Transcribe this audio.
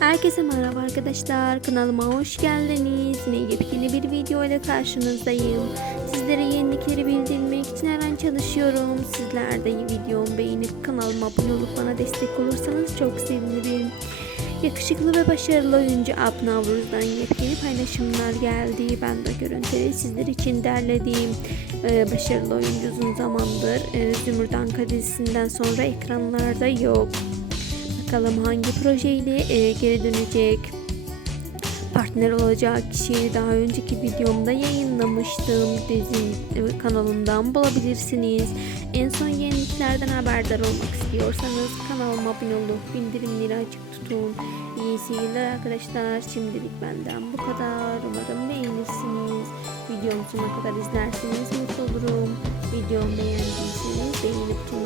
Herkese merhaba arkadaşlar. Kanalıma hoş geldiniz. Yine yepyeni bir video ile karşınızdayım. Sizlere yenilikleri bildirmek için her an çalışıyorum. Sizler de videomu beğenip kanalıma abone olup bana destek olursanız çok sevinirim. Yakışıklı ve başarılı oyuncu Abna Navruz'dan yepyeni paylaşımlar geldi. Ben de görüntüleri sizler için derledim. Ee, başarılı oyuncu uzun zamandır e, Zümrüt Anka dizisinden sonra ekranlarda yok. Bakalım hangi projeyle e, geri dönecek. Partner olacak kişiyi daha önceki videomda yayınlamıştım. Dizi e, kanalımdan bulabilirsiniz. En son yeniliklerden haberdar olmak istiyorsanız kanalıma abone olup bildirimleri açık tutun. İyi seyirler arkadaşlar. Şimdilik benden bu kadar. Umarım beğenirsiniz. Videomu sonuna kadar izlerseniz mutlu olurum. Videomu beğendiyseniz beğeni butonuna basmayı unutmayın.